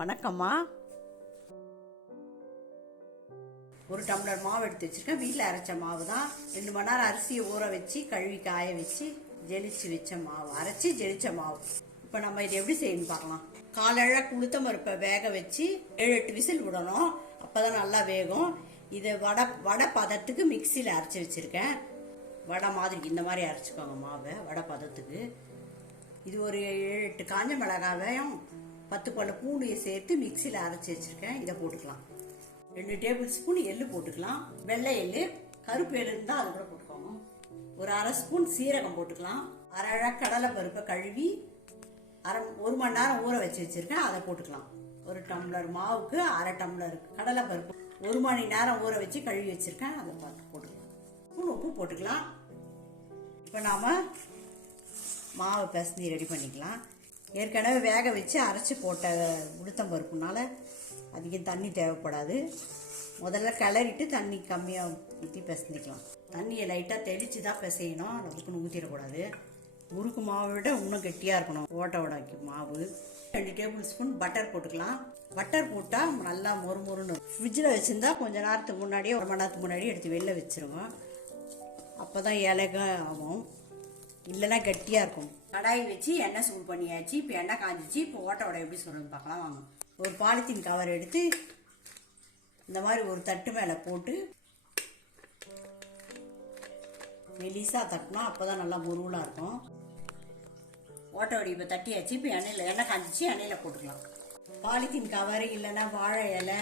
வணக்கம்மா. ஒரு டம்ளர் மாவு எடுத்து வச்சுருக்கேன். வீட்டில் அரைச்ச மாவு தான். 2 மணி நேரம் அரிசியை ஊற வச்சு கழுவி காய வச்சு ஜெலிச்சு வச்ச மாவு, அரைச்சி ஜெலிச்ச மாவு. இப்போ நம்ம இதை எப்படி செய்யணும்னு பார்க்கலாம். காலையில் உளுத்தம் பருப்பை வேக வச்சு 7-8 விசில் விடணும். அப்போ தான் நல்லா வேகும். இதை வடை பதத்துக்கு மிக்சியில் அரைச்சி வச்சுருக்கேன். வடை மாதிரி இந்த மாதிரி அரைச்சிக்கோங்க மாவை வடை பதத்துக்கு. இது ஒரு 7-8 காஞ்ச மிளகாவையும் 10 பல்லு பூண்டையை சேர்த்து மிக்சியில் அரைச்சி வச்சுருக்கேன். இதை போட்டுக்கலாம். 2 டேபிள் ஸ்பூன் எள்ளு போட்டுக்கலாம். வெள்ளை எள்ளு, கருப்பு எள்ளு இருந்தால் அது கூட போட்டுக்கோங்க. ஒரு 1/2 ஸ்பூன் சீரகம் போட்டுக்கலாம். அரை கடலை பருப்பை கழுவி 1 மணி நேரம் ஊற வச்சு வச்சுருக்கேன். அதை போட்டுக்கலாம். ஒரு டம்ளர் மாவுக்கு 1/2 டம்ளர் கடலை பருப்பு 1 மணி நேரம் ஊற வச்சு கழுவி வச்சுருக்கேன். அதை போட்டுக்கலாம். ஸ்பூன் உப்பு போட்டுக்கலாம். இப்போ நாம் மாவு பிசைஞ்சு ரெடி பண்ணிக்கலாம். ஏற்கனவே வேக வச்சு அரைச்சி போட்ட உளுத்தம் பருப்புனால அதிகம் தண்ணி தேவைப்படாது. முதல்ல கிளறிட்டு தண்ணி கம்மியாக ஊற்றி பிசைஞ்சிக்கலாம். தண்ணியை லைட்டாக தெளித்து தான் பிசையணும். நமக்குன்னு ஊற்றிடக்கூடாது. முறுக்கு மாவை விட இன்னும் கெட்டியாக இருக்கணும். ஓட்டை மாவு. 2 டேபிள் ஸ்பூன் பட்டர் போட்டுக்கலாம். பட்டர் போட்டால் நல்லா மொறுமொறுன்னு. ஃப்ரிட்ஜில் வச்சுருந்தா கொஞ்சம் நேரத்துக்கு முன்னாடியே 1 மணி நேரத்துக்கு முன்னாடியே எடுத்து வெளில வச்சுருவோம். அப்போ தான் இலகாக ஆகும். இல்லைன்னா கட்டியாக இருக்கும். கடாய் வச்சு எண்ணெய் சூடு பண்ணியாச்சு. இப்போ எண்ணெய் காஞ்சிச்சு. இப்போ ஓட்டை எப்படி சொல்கிறதுன்னு பார்க்கலாம் வாங்க. ஒரு பாலித்தீன் கவர் எடுத்து இந்த மாதிரி ஒரு தட்டு மேலே போட்டு மெலிசாக தட்டினா அப்போ தான் நல்லா முருவலாக இருக்கும். ஓட்டை வடி இப்போ தட்டியாச்சு. இப்போ எண்ணெய் காஞ்சிச்சு. எண்ணெயில் போட்டுக்கலாம். பாலித்தீன் கவர் இல்லைன்னா வாழை இலை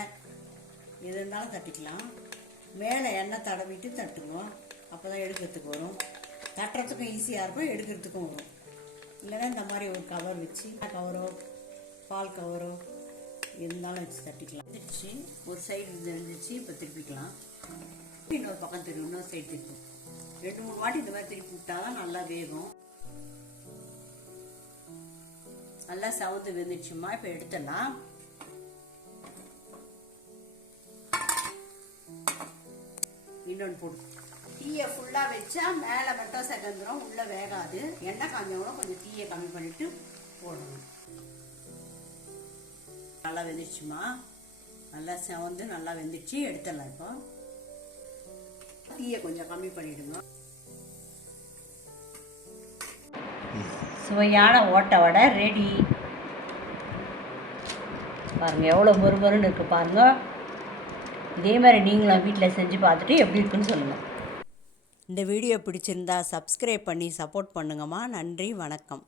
எது இருந்தாலும் தட்டிக்கலாம். மேலே எண்ணெய் தடவிட்டு தட்டுவோம். அப்போ தான் எடுக்கிறதுக்கு வரும். தட்டுறதுக்கும் ஈஸியாக இருக்கும், எடுக்கிறதுக்கும் வரும். இல்லைன்னா இந்த மாதிரி ஒரு கவர் வச்சு கவரோ பால் கவரோ இருந்தாலும் வச்சு தட்டிக்கலாம். வந்துடுச்சு. ஒரு சைடு இருந்துச்சு. இப்போ திருப்பிக்கலாம். இன்னொரு பக்கம் திருப்பி இன்னொரு சைடு திருப்பி 2-3 வாட்டி இந்த மாதிரி திருப்பி விட்டா தான் நல்லா வேகும். நல்லா சவுந்து வெந்துடுச்சுமா. இப்போ எடுத்துடலாம். இன்னொன்று போட்டு தீயை ஃபுல்லாக வச்சா மேலே மட்டும் செகந்துடும், உள்ளே வேகாது. எண்ணெய் காஞ்சவங்களும் கொஞ்சம் தீயை கம்மி பண்ணிட்டு போடணும். நல்லா வெந்துடுச்சுமா. நல்லா செவந்து நல்லா வெந்துடுச்சு. எடுத்துடலாம். இப்போ தீயை கொஞ்சம் கம்மி பண்ணிடுங்க. சுவையான ஓட்டை வடை ரெடி. பாருங்கள் எவ்வளோ மொறுமொறுன்னு இருக்குது பாருங்கள். இதே மாதிரி நீங்களும் வீட்டில் செஞ்சு பார்த்துட்டு எப்படி இருக்குன்னு சொல்லுங்கள். இந்த வீடியோ பிடிச்சிருந்தா சப்ஸ்கிரைப் பண்ணி சப்போர்ட் பண்ணுங்கம்மா. நன்றி, வணக்கம்.